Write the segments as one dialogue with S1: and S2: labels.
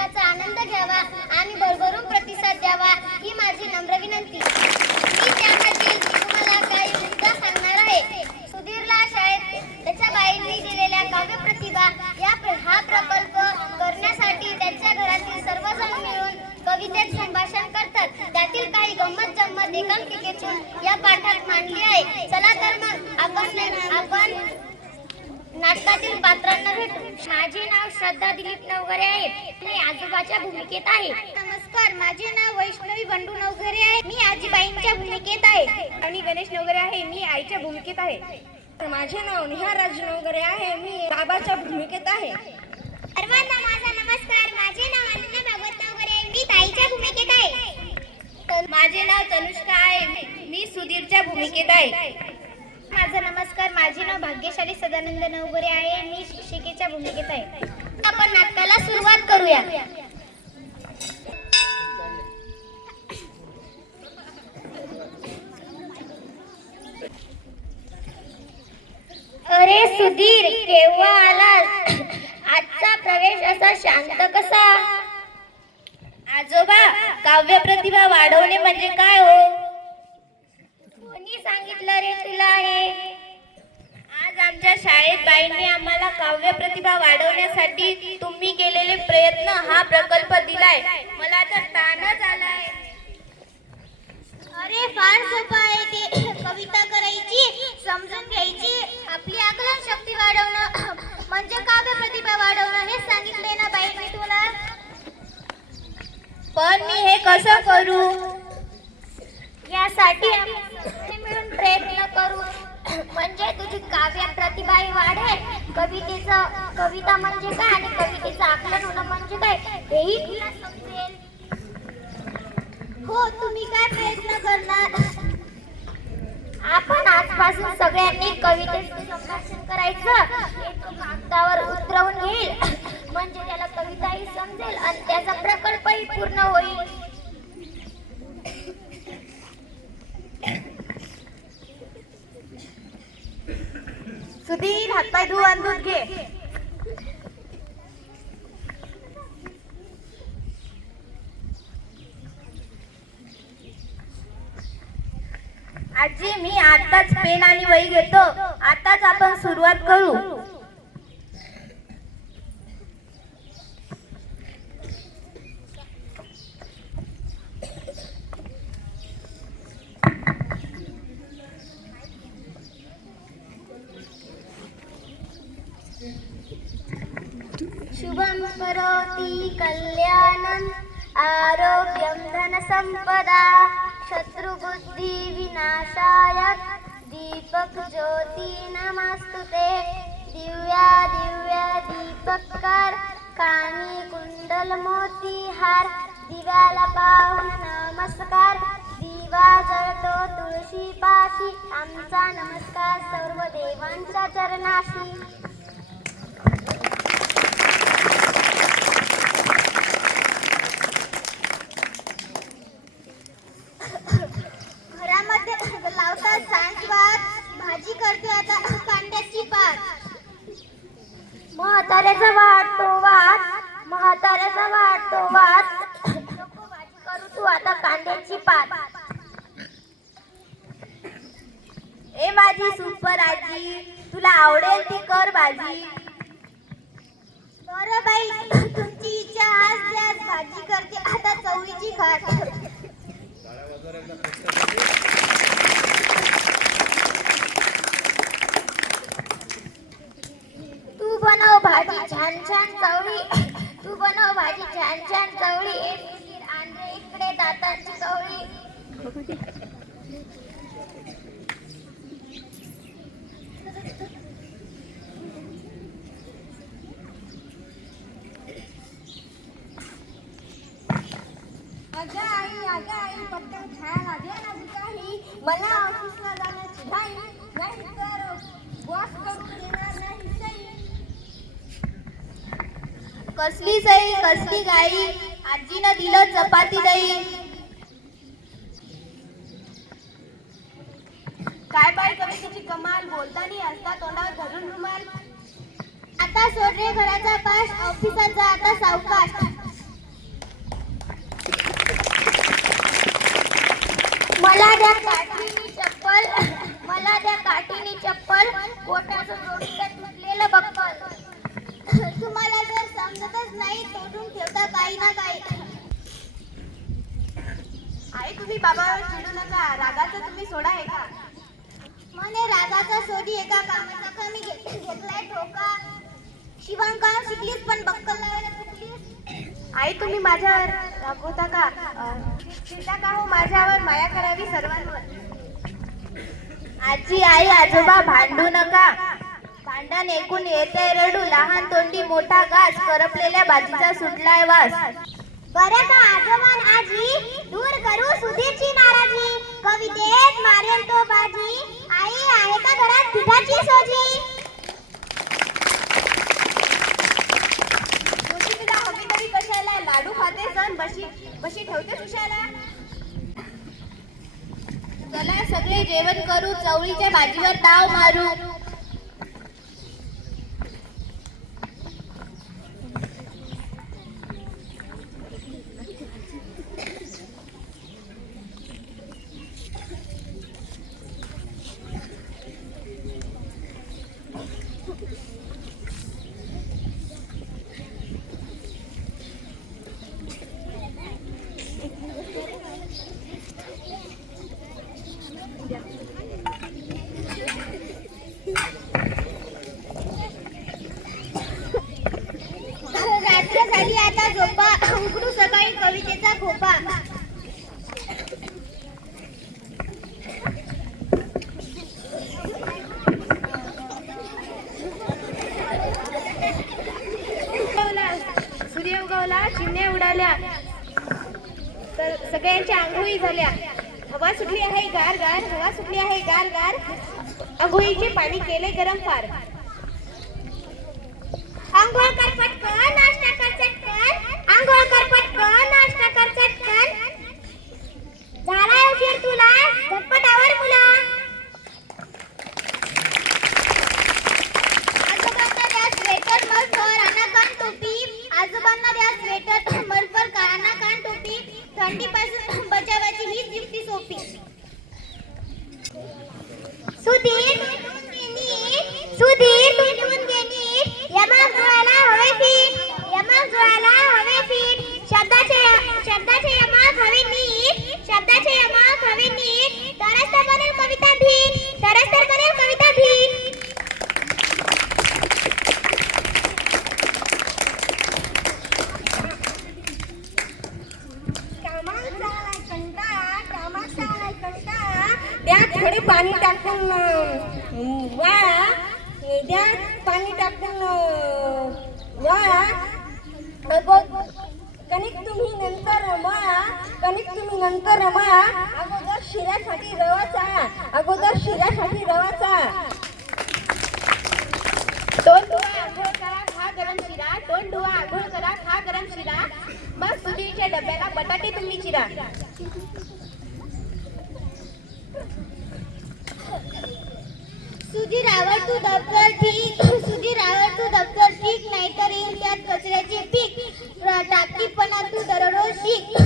S1: प्रसंगाचा आनंद घ्यावा आणि भरभरून प्रतिसाद द्यावा ही माझी नम्र विनंती. मी त्यामध्ये तुम्हाला काही मुद्दा सांगणार आहे. सुधीरला शाळेत त्याच्या बाईंनी दिलेल्या काव्य प्रतिभा या हा प्रकल्प करण्यासाठी त्यांच्या घरातील सर्वजण मिळून कवितेत संभाषण करतात. त्यातील काही गंमत जम्मत एकांकिकेतून या पाठात मांडली आहे. चला तर मग आपण आपण नाटकातील पात्रांना भेटू माझे नाव श्रद्धा दिलीप नवघरे आहे. मी आजोबाच्या भूमिकेत आहे.
S2: नमस्कार माझे नाव वैष्णवी बंडू नवघरे आहे. मी आजीबाईंच्या भूमिकेत आहे.
S3: आणि गणेश नवगरे आहे मी आईच्या भूमिकेत आहे.
S4: तर माझे नाव निहार राज नवगरे आहे. मी बाबाच्या भूमिकेत आहे. सर्वांना
S2: माझा नमस्कार. माझे नाव अनन्या भागवत नवघरे आहे. मी ताईच्या भूमिकेत आहे.
S5: माझे नाव तनुष्का आहे. मी सुधीरच्या भूमिकेत आहे.
S2: माझा नमस्कार. माझे नाव भाग्यशाली सदानंद नवघरे आहे. मी शिक्षिकेच्या भूमिकेत आहे.
S1: आपण नाटकाला सुरुवात करूया. अरे सुधीर केव्हा आलास? आजचा प्रवेश असा शांत कसा?
S5: आजोबा काव्य प्रतिभा वाढवणे म्हणजे काय हो?
S1: कोणी सांगितलं रे तुला हे?
S5: आज आमच्या शाळेत बाईंनी आम्हाला काव्य प्रतिभा वाढवण्यासाठी तुम्ही केलेले प्रयत्न हा प्रकल्प दिलाय. मला तर ताणच आलाय.
S2: अरे फार सोपं आहे ते. कविता करायची समजून घ्यायची. आपली आकलन शक्ती वाढवणं म्हणजे काव्य प्रतिभा वाढवणं हे सांगितले ना बाई मी तुला.
S5: पण मी हे कसं करू?
S1: यासाठी आपण सगळे मिळून प्रयत्न करू म्हणजे तुझी काव्य प्रतिभाही वाढेल. कवितेचं कविता म्हणजे काय आणि कवितेचं आकलन होणं म्हणजे काय हेही तुला समजेल.
S2: हो तुम्ही काय प्रयत्न करणार?
S1: आपण आजपासून सगळ्यांनी कवितेचं संभाषण करायचं. एक कागदावर उतरवून घेईल म्हणजे त्याला कविताही समजेल आणि त्याचा प्रकल्पही पूर्ण होईल
S3: सुधीर हातपाय धुवून आणि दूध घे
S5: आजी मी आताच पेन आणि वही घेतो. आताच आपण सुरुवात करू.
S1: शुभम करोति कल्याणम् आरोग्यं शत्रुबुद्धि विनाशाय दीपक ज्योती नमस्तु ते दिव्या दिव्या दीपकार कानी कुंडल मोती हार दिव्याला पाहून नमस्कार। दिवा जळतो तुळशी पाशी आमचा नमस्कार सर्व देवांच्या चरणाशी
S2: घरामध्ये लावतात सांज भात भाजी करते आता कांद्याची पात
S1: म्हाताऱ्याचा वाटतो वाट म्हाताऱ्याचा वाटतो वाट नको भाजी करू तू आता कांद्याची पात.
S5: ए माझी सुपर आजी तुला आवडेल ती कर भाजी.
S2: बरं बाई तुमची इच्छा आज भाजी करते. आता चवळीची खात
S1: तू बनव भाजी छान छान चवळी तू बनव भाजी छान छान चवळी ए सुधीर, आण रे इकडे दातांची चवळी
S4: अगं आई पटकन खायला दे ना काही. मला ऑफिसला जाण्याची घाई नाही तर बॉस करून देणार नाही सई.
S5: कसली सई कसली गाई? आजीनं दिलं चपाती दही.
S3: काय बाई कवितेची कमाल? बोलतानी असता तोंडावर घरून रुमाल.
S2: आता सोडरे घराचा पास ऑफिसात जा आता सावकाश.
S1: मला द्या काठीनी चप्पल मला द्या काठीनी चप्पल पोटाचं जोडीला तुटलेलं बक्कल.
S2: तुम्हाला जर समजतच नाही तोडून ठेवता काही ना काही.
S3: आई तुम्ही बाबावर चिडू नका रागाचं तुम्ही सोडा हे का
S2: म्हणे कामाचा शोधी एका कामाचा कमी घेतलाय ठोका. शिवणकाम शिकलीस पण बक्कल लावायला चुकलीस?
S3: आई तुम्ही माझ्यावर दाखवता का? अं, चिंता का हो माझ्यावर? माया करावी सर्वांवर.
S5: आजी आई आजोबा भांडू नका. भांडण ऐकून येते रडू. लहान तोंडी मोठा घास करपलेल्या भाजीचा सुटलाय वास.
S2: बरं का आजोबान आजी? दूर करू सुधीरची नाराजी. कवितेत मारेल तो बाजी आई आहे का घरात पिठाची सोजी
S3: तुझी तुला हवी तरी कशाला लाडू खाते सण बशी बशी ठेवते सुशाला
S5: चला सगळे जेवण करू चवळीच्या भाजीवर ताव मारू
S2: रात्र झाली आता झोपा उघडू सकाळी कवितेचा खोपा
S3: उगवला. सूर्य उगवला चिमण्या उडाल्या. तर सगळ्यांच्या आंघोळी झाल्या. हवा सुटली आहे गार गार. हवा सुटली आहे गार गार. आंघोळीचे पाणी केले गरम फार.
S2: आंघोळ कर पटकन नाश्ता कर चटकन आंघोळ कर पटकन नाश्ता झाला उशीर तुला झटपट आवर मुला आजोबांना द्या स्वेटर मलफर आणा कान टोपी आजोबांना द्या स्वेटर मलफर काना कान टोपी थंडीपासून बचावाची हीच युक्ती सोपी सुधीर सुधीर तुझून गेली यमक जुळायला हवे फीट यमक जुळायला हवे फीट शब्दाचे शब्दाचे यमक हवे नीट शब्दाचे यमक हवे नीट तरच तर बनेल कविता भीट तरच तर बनेल कविता भीट
S4: त्यात थोडे पाणी टाकून वा वाळा पाणी टाकून वा वाळा. कणिक तुम्ही नंतर मा कणिक तुम्ही नंतर मा अगोदर शिऱ्यासाठी रवा चाळा अगोदर शिऱ्यासाठी रवा चाळा.
S3: तोंड धुवा आंघोळ करा खा गरम शिरा. तोंड धुवा आंघोळ करा खा गरम शिरा. मग सुधीरच्या डब्याला बटाटे तुम्ही चिरा.
S2: सुधीर आवड तू दप्तर ठीक. सुधीर आवड तू दप्तर ठीक. नाहीतर येईल त्यात कचऱ्याचे पीक. टाकीपणा तू दररोज शिक.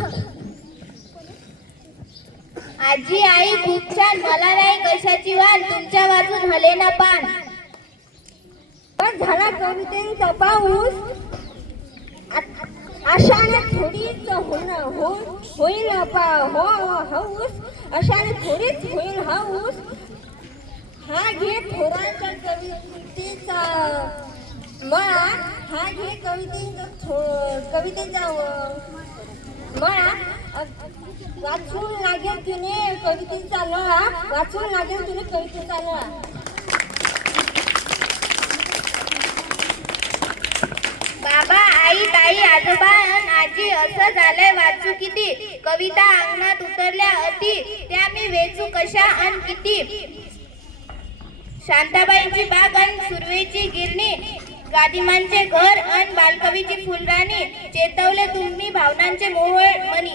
S5: आजी आई खूप छान. मला नाही कशाची वाण तुमच्या वाचून हले ना पान.
S4: पण झाला कवितेचा पाऊस अशाने थोडीच हो- होईल हो- पा हो हौस. अशाने थोडीच होईल हौस. हा घे थोरांच्या कवितेचा. मळा हा घे कवितेचा थो- कवितेचा मळा. वाचून लागेल तुने कवितेचा लळा. वाचून लागेल तुने कवितेचा लळा.
S5: बाबा आई ताई आजोबा आजी असं झालंय वाचू किती? कविता अंगणात उतरल्या अति. त्या मी वेचू कशा अन किती? शांताबाईंची बाग अन सुरवेची गिरणी गादिमांचे घर अन बालकवीची फुलराणी चेतवले तुम्ही भावनांचे मोहळ मनी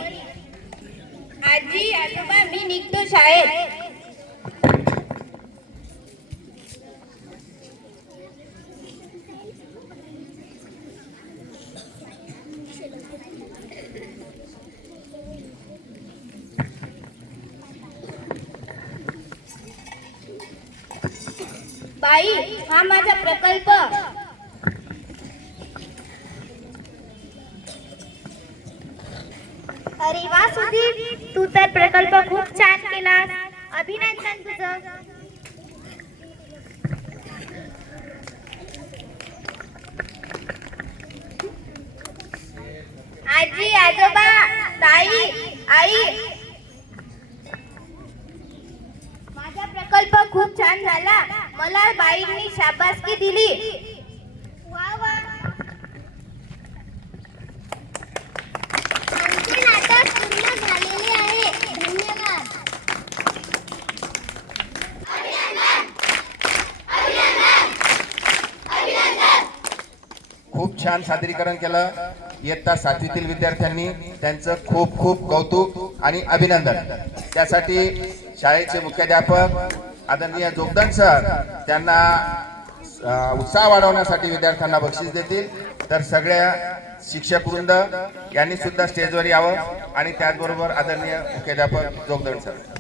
S5: आजी आजोबा मी निघतो शाळेत. बाई हा माझा प्रकल्प.
S2: अरे वा सुधीर तू तर प्रकल्प
S5: खूप
S2: छान केला अभिनंदन तुझ.
S5: आजी आजोबा ताई आई. माझा प्रकल्प खूप छान झाला. मला बाईंनी शाबासकी दिली.
S2: वा वा.
S1: आमचे नाटक पूर्ण झालेले आहे. धन्यवाद.
S6: खूप छान सादरीकरण केलं. इयत्ता सातवीतील विद्यार्थ्यांनी त्यांचं खूप खूप कौतुक आणि अभिनंदन. त्यासाठी शाळेचे मुख्याध्यापक आदरणीय जोगदान सर त्यांना उत्साह वाढवण्यासाठी विद्यार्थ्यांना बक्षीस देतील. तर सगळ्या शिक्षक वृंद यांनी सुद्धा स्टेजवर यावं. आणि त्याचबरोबर आदरणीय मुख्याध्यापक जोगदान सर.